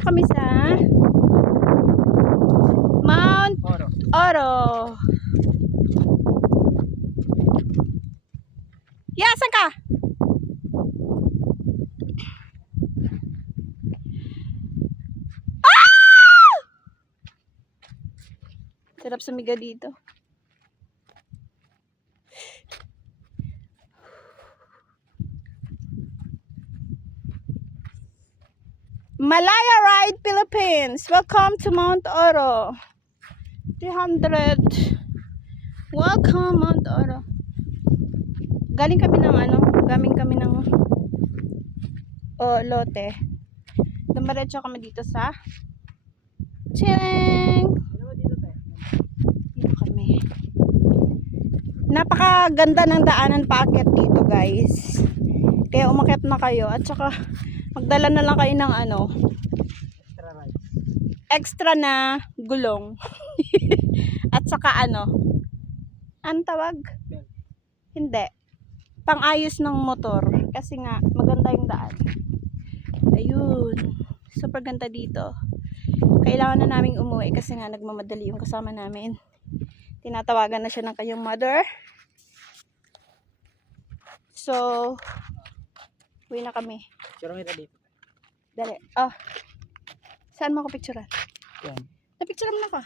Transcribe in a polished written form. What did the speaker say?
Nandito kami sa Mount Oro. Yeah, saan ka? Ah! Sarap sumiga dito. Malaya Ride Philippines. Welcome to Mount Oro. 300. Welcome Mount Oro. Galing kami ng Lote. Dumiretso kami dito sa Chilling. Dito kami. Napakaganda ng daanan paakyat dito, guys. Kaya umakyat na kayo at saka magdala na lang kayo ng extra na gulong. At saka anong tawag? Hindi. Pang-ayos ng motor kasi nga maganda yung daan. Ayun. Super ganda dito. Kailangan na naming umuwi kasi nga nagmamadali yung kasama namin. Tinatawagan na siya ng kanyang mother. So, uwi na kami. Picture kita dito. Dali. Oh. Saan mo ako picturean? Yan. Napicturean mo na ka.